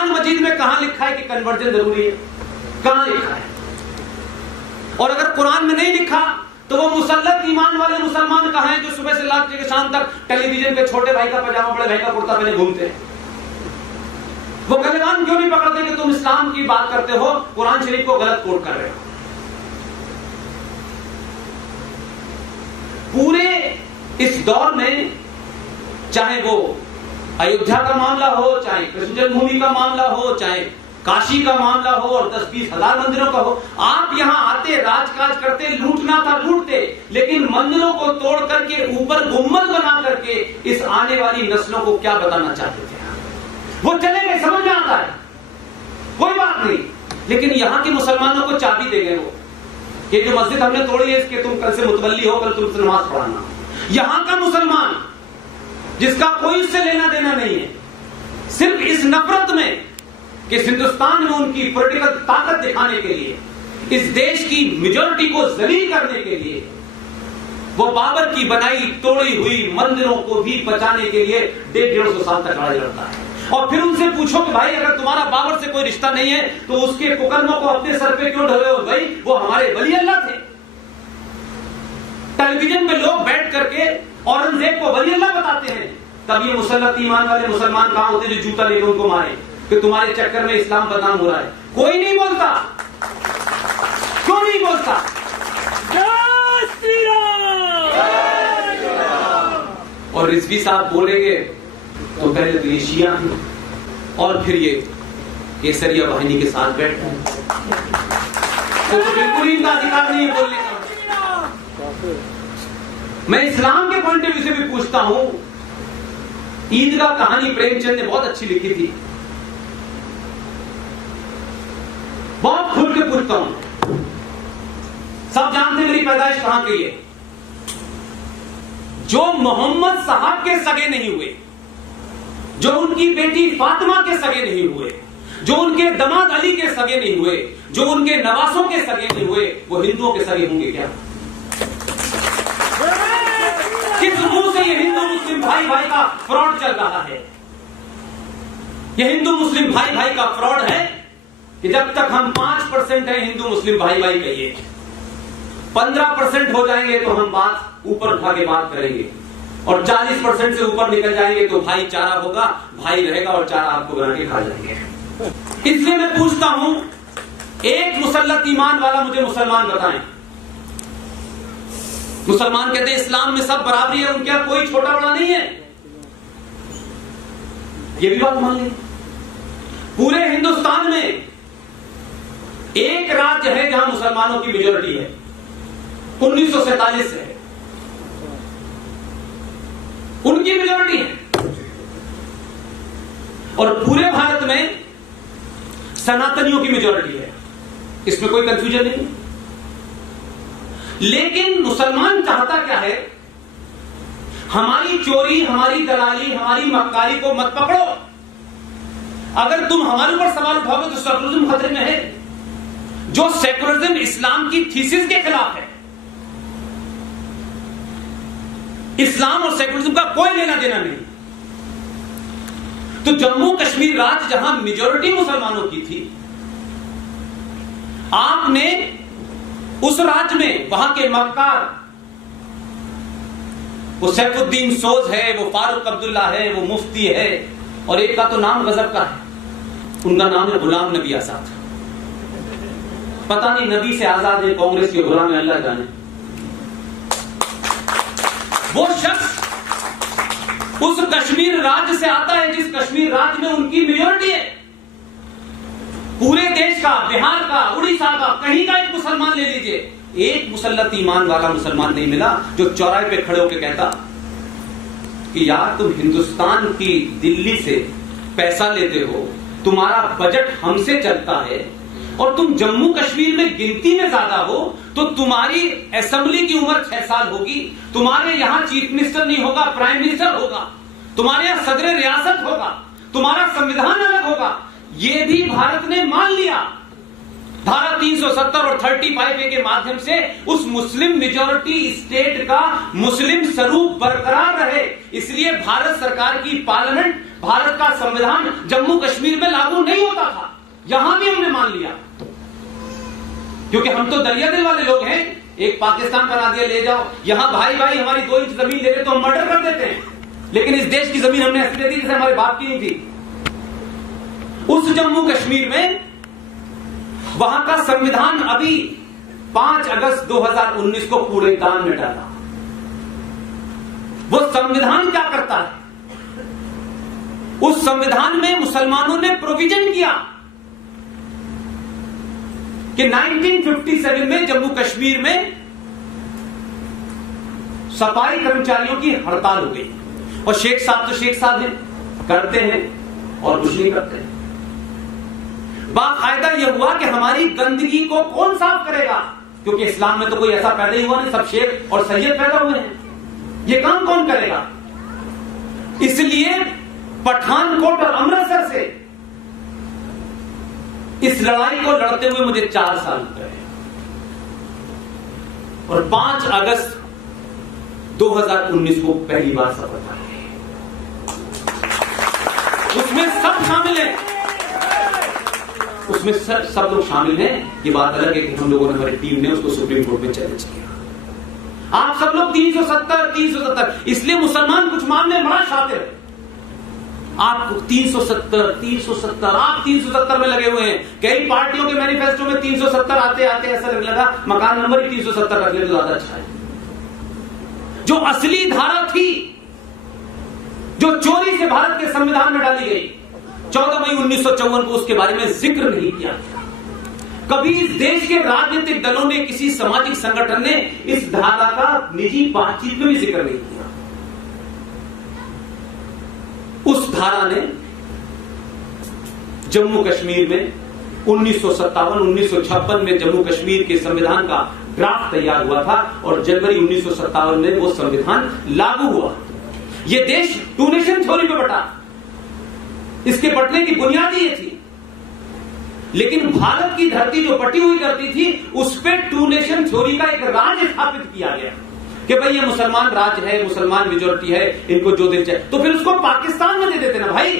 मजीद में कहां लिखा है कि कन्वर्जन जरूरी है? कहां लिखा है? और अगर कुरान में नहीं लिखा तो वो मुसल्लत ईमान वाले मुसलमान कहां हैं जो सुबह से रात के शाम तक टेलीविजन पे छोटे भाई का पजामा बड़े भाई का कुर्ता पहने घूमते हैं? वो गलेबान क्यों नहीं पकड़ते कि तुम इस्लाम की बात करते हो, कुरान शरीफ को गलत कोट कर रहे हो? पूरे इस दौर में चाहे वो अयोध्या का मामला हो, चाहे कृष्ण जन्मभूमि का मामला हो, चाहे काशी का मामला हो और 10-20 हजार मंदिरों का हो, आप यहां आते, राजकाज करते, लूटना था लूटते, लेकिन मंदिरों को तोड़ करके ऊपर गुम्बद बना करके इस आने वाली नस्लों को क्या बताना चाहते थे? वो चले गए, समझ में आता है, कोई बात नहीं, लेकिन यहां के मुसलमानों को चाबी दे गए वो कि जो मस्जिद हमने तोड़ी है इसके तुम कल से मुतवल्ली हो, कल तुम नमाज पढ़ाना। यहां का मुसलमान जिसका कोई उससे लेना देना नहीं है, सिर्फ इस नफरत में कि हिंदुस्तान में उनकी पॉलिटिकल ताकत दिखाने के लिए, इस देश की मेजॉरिटी को जलील करने के लिए, वो बाबर की बनाई तोड़ी हुई मंदिरों को भी बचाने के लिए 150-150 साल तक लड़ाई लड़ता है। और फिर उनसे पूछो कि भाई अगर तुम्हारा बाबर से कोई रिश्ता नहीं है तो उसके कुकर्मों को अपने सर पे क्यों ढोए हो? भाई वो हमारे वली अल्लाह थे। टेलीविजन पे लोग बैठ करके औरंगजेब को वली अल्लाह बताते हैं, तब ये मुसल्लत ईमान वाले मुसलमान कहां होते जो जूता लेकर उनको मारे कि तुम्हारे चक्कर में इस्लाम बदनाम हो रहा है? कोई नहीं बोलता। क्यों नहीं बोलता? जय श्री राम। और रिजवी साहब बोलेंगे तो पहले तो ये शिया हैं और फिर ये केसरिया वाहिनी के साथ बैठते हैं, तो बिल्कुल ही इनका अधिकार नहीं है बोलने का। मैं इस्लाम के पॉइंट ऑफ व्यू से भी पूछता हूं, ईदगाह कहानी प्रेमचंद ने बहुत अच्छी लिखी थी, बहुत खुल के पूछता हूं। सब जानते मेरी पैदाइश कहां की है। जो मोहम्मद साहब के सगे नहीं हुए, जो उनकी बेटी फातिमा के सगे नहीं हुए, जो उनके दमाद अली के सगे नहीं हुए, जो उनके नवासों के सगे नहीं हुए, वो हिंदुओं के सगे होंगे क्या? किस मुंह से ये हिंदू मुस्लिम भाई भाई का फ्रॉड चल रहा है? ये हिंदू मुस्लिम भाई भाई का फ्रॉड है कि जब तक हम 5% है हिंदू मुस्लिम भाई भाई कहिए, 15% हो जाएंगे तो हम बात ऊपर उठा के बात करेंगे, और 40% से ऊपर निकल जाएंगे तो भाईचारा होगा, भाई रहेगा और चारा आपको बना के खा जाएंगे। इसलिए मैं पूछता हूं, एक मुसल्लत ईमान वाला मुझे मुसलमान बताएं। मुसलमान कहते हैं इस्लाम में सब बराबरी है, उनके यहां कोई छोटा बड़ा नहीं है, यह भी बात मान ली। पूरे हिंदुस्तान में एक राज्य है जहां मुसलमानों की मेजॉरिटी है, 1947 से है, उनकी मेजॉरिटी है, और पूरे भारत में सनातनियों की मेजॉरिटी है, इसमें कोई कंफ्यूजन नहीं। लेकिन मुसलमान चाहता क्या है? हमारी चोरी, हमारी दलाली, हमारी मक्कारी को मत पकड़ो। अगर तुम हमारे ऊपर सवाल उठाओगे तो सेकुलरिज्म खतरे में है। जो सेकुलरिज्म इस्लाम की थीसिस के खिलाफ है, इस्लाम और सेकुलरिज्म का कोई लेना देना नहीं। तो जम्मू कश्मीर राज्य जहां मेजॉरिटी मुसलमानों की थी, आपने उस राज्य में वहां के मक्कार, वो सैफुद्दीन सोज है, वो फारूक अब्दुल्ला है, वो मुफ्ती है, और एक का तो नाम गजब का है, उनका नाम है गुलाम नबी आजाद। पता नहीं नबी से आजाद है, कांग्रेस के गुलाम है, अल्लाह जाने। वो शख्स उस कश्मीर राज्य से आता है जिस कश्मीर राज्य में उनकी मेजॉरिटी है। पूरे देश का, बिहार का, उड़ीसा का, कहीं का एक मुसलमान ले लीजिए, एक मुसल्लत ईमान वाला मुसलमान नहीं मिला जो चौराहे पे खड़े होकर कहता कि यार तुम हिंदुस्तान की दिल्ली से पैसा लेते हो, तुम्हारा बजट हमसे चलता है, और तुम जम्मू कश्मीर में गिनती में ज्यादा हो, तो तुम्हारी असेंबली की उम्र 6 साल होगी, तुम्हारे यहां चीफ मिनिस्टर नहीं होगा, प्राइम मिनिस्टर होगा, तुम्हारे यहां सदर रियासत होगा, तुम्हारा संविधान अलग होगा। ये भी भारत ने मान लिया। धारा 370 और 35A के माध्यम से उस मुस्लिम मेजॉरिटी स्टेट का मुस्लिम स्वरूप बरकरार रहे, इसलिए भारत सरकार की पार्लियामेंट, भारत का संविधान जम्मू कश्मीर में लागू लागू नहीं होता था, यहां भी हमने मान लिया, क्योंकि हम तो दरिया दिल वाले लोग हैं। एक पाकिस्तान बना दिया, ले जाओ, यहां भाई भाई हमारी 2 इंच जमीन ले रहे तो हम मर्डर कर देते हैं, लेकिन इस देश की जमीन हमने ऐसी दे दी जैसे हमारे बाप की नहीं थी। उस जम्मू कश्मीर में वहां का संविधान अभी 5 अगस्त 2019 को कूड़ेदान में डाला। वो संविधान क्या करता है? उस संविधान में मुसलमानों ने प्रोविजन किया कि 1957 में जम्मू कश्मीर में सफाई कर्मचारियों की हड़ताल हो गई, और शेख साहब तो शेख साहब हैं, करते हैं और कुछ नहीं करते। बाकायदा यह हुआ कि हमारी गंदगी को कौन साफ करेगा, क्योंकि इस्लाम में तो कोई ऐसा पैदा ही हुआ नहीं, सब शेख और सैयद पैदा हुए हैं, ये काम कौन करेगा? इसलिए पठानकोट और अमृतसर से इस लड़ाई को लड़ते हुए मुझे 4 साल गए, और 5 अगस्त 2019 को पहली बार सफलता मिली। उसमें सब शामिल हैं, उसमें सब लोग शामिल हैं। ये बात अलग है कि हम लोगों ने, हमारी टीम ने उसको सुप्रीम कोर्ट में चैलेंज किया। आप सब लोग 370 इसलिए मुसलमान कुछ मामले बड़ा शातिर है। आप 370 आप 370 में लगे हुए हैं। कई पार्टियों के मैनिफेस्टो में 370 आते आते ऐसा लगने लगा मकान नंबर ही 370 रख ले तो ज्यादा अच्छा है। जो असली धारा थी, जो चोरी से भारत के संविधान में डाली गई 14 मई 1954 को, उसके बारे में जिक्र नहीं किया गया। कभी इस देश के राजनीतिक दलों ने, किसी सामाजिक संगठन ने इस धारा का निजी बातचीत में भी जिक्र नहीं किया। उस धारा ने जम्मू कश्मीर में 1957-1956 में जम्मू कश्मीर के संविधान का ड्राफ्ट तैयार हुआ था, और जनवरी 1957 में वो संविधान लागू हुआ। ये देश 2 नेशन थ्योरी पे बटा, इसके बटने की बुनियाद ये थी। लेकिन भारत की धरती जो बटी हुई धरती थी, उस पे 2 नेशन थ्योरी का एक राज्य स्थापित किया गया कि भाई ये मुसलमान राज्य है, मुसलमान मेजोरिटी है, इनको जो दिल चाहे, तो फिर उसको पाकिस्तान में दे देते ना भाई।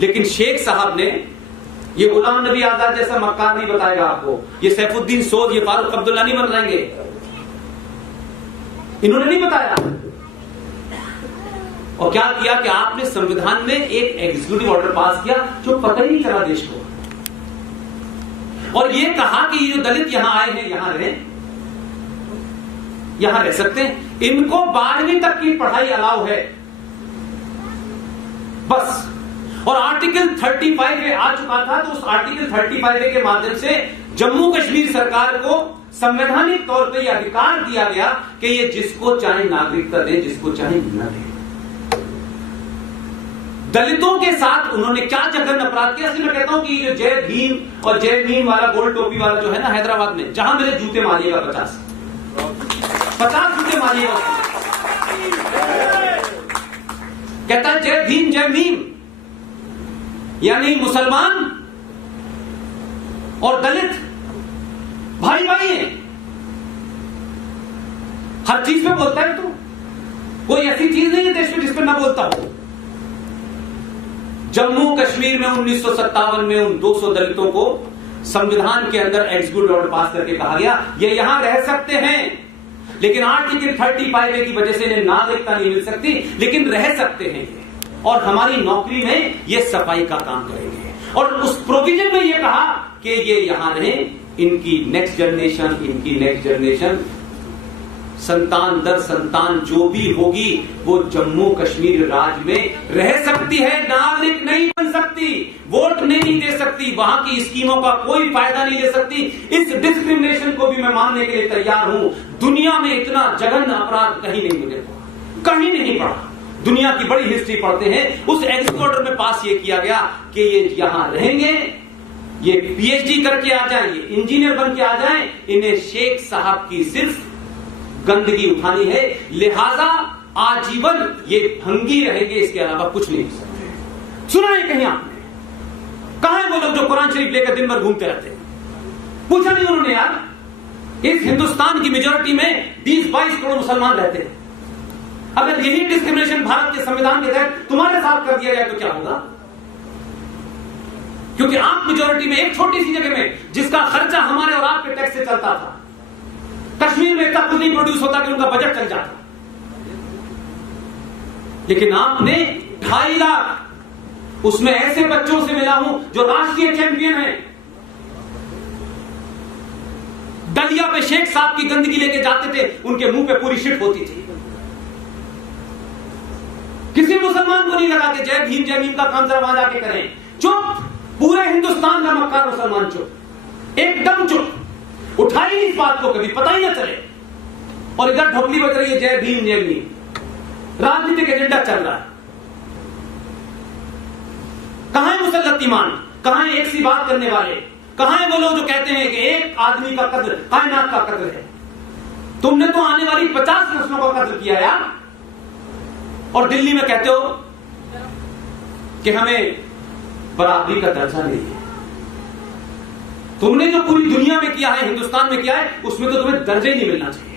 लेकिन शेख साहब ने, ये गुलाम नबी आजाद जैसा मक्कार नहीं बताएगा आपको, ये सैफुद्दीन सोद, ये फारूक अब्दुल्ला नहीं बन जाएंगे, इन्होंने नहीं बताया। और क्या किया कि आपने संविधान में एक एग्जीक्यूटिव ऑर्डर पास किया जो पता ही नहीं चला देश को, और ये कहा कि ये जो दलित यहां आए हैं, यहां रह सकते हैं, इनको 12वीं तक की पढ़ाई अलाउ है बस। और आर्टिकल 35A आ चुका था, तो उस आर्टिकल 35A के माध्यम से जम्मू कश्मीर सरकार को संवैधानिक तौर पर यह अधिकार दिया गया कि ये जिसको चाहे नागरिकता दे, जिसको चाहे न दे। दलितों के साथ उन्होंने क्या जघन्य अपराध किया। मैं कहता हूं कि ये जय भीम और जय भीम वाला गोल टोपी वाला जो है ना हैदराबाद में, जहां मेरे जूते मारिएगा 50 जूते मारिएगा। कहता है जय भीम जय भीम, यानी मुसलमान और दलित भाई भाई हैं। हर चीज पे बोलता है तो, कोई ऐसी चीज नहीं है देश में जिस पे ना बोलता हो। जम्मू कश्मीर में 1957 में उन 200 दलितों को संविधान के अंदर एग्जीक्यूटिव ऑर्डर पास करके कहा गया ये यहां रह सकते हैं, लेकिन आर्टिकल 35A की वजह से इन्हें नागरिकता नहीं मिल सकती, लेकिन रह सकते हैं और हमारी नौकरी में ये सफाई का काम करेंगे। और उस प्रोविजन में ये कहा कि ये यहां रहें, इनकी नेक्स्ट जनरेशन संतान दर संतान जो भी होगी वो जम्मू कश्मीर राज्य में रह सकती है, नागरिक नहीं बन सकती, वोट नहीं दे सकती, वहां की स्कीमों का कोई फायदा नहीं ले सकती। इस डिस्क्रिमिनेशन को भी मैं मानने के लिए तैयार हूं। दुनिया में इतना जघन्य अपराध कहीं नहीं मिले, कहीं नहीं पड़ा। दुनिया की बड़ी हिस्ट्री पढ़ते हैं, उस एग्जीक्यूटिव ऑर्डर में पास ये किया गया कि ये यहां रहेंगे, ये PhD करके आ जाए, ये इंजीनियर बन के आ जाए, इन्हें शेख साहब की सिर्फ गंदगी उठानी है, लिहाजा आजीवन ये भंगी रहेंगे, इसके अलावा कुछ नहीं हो सकते। सुना है कहीं आपने? कहां है वो लोग जो कुरान शरीफ लेकर दिन भर घूमते रहते हैं? पूछा नहीं उन्होंने यार? इस हिंदुस्तान की मेजोरिटी में 20-22 करोड़ मुसलमान रहते हैं। अगर यही डिस्क्रिमिनेशन भारत के संविधान के तहत तुम्हारे साथ कर दिया जाए तो क्या होगा? क्योंकि आप मेजोरिटी में एक छोटी सी जगह में जिसका खर्चा हमारे और आपके टैक्स से चलता था, कश्मीर में इतना कुछ नहीं प्रोड्यूस होता कि उनका बजट चल जाता, लेकिन आपने 2.5 लाख उसमें ऐसे बच्चों से मिला हूं जो राष्ट्रीय चैंपियन हैं, दलिया पे शेख साहब की गंदगी लेके जाते थे, उनके मुंह पे पूरी शिट होती थी। किसी मुसलमान को नहीं लगा कि जय भीम का काम जरा वहां जाके करें। चुप, पूरे हिंदुस्तान का मक्कार मुसलमान चुप, एकदम चुप, उठाई नहीं इस बात को, कभी पता ही ना चले। और इधर ढोकली बज रही है जय भीम, राजनीतिक एजेंडा चल रहा है। कहां है मुसल्लत ईमान, कहां है एक सी बात करने वाले, कहां है वो लोग जो कहते हैं कि एक आदमी का कद्र कायनात का कद्र है। तुमने तो आने वाली 50 नस्लों का कद्र किया यार, और दिल्ली में कहते हो कि हमें बराबरी का दर्जा नहीं है। तुमने जो पूरी दुनिया में किया है, हिंदुस्तान में किया है, उसमें तो तुम्हें दर्जा ही नहीं मिलना चाहिए।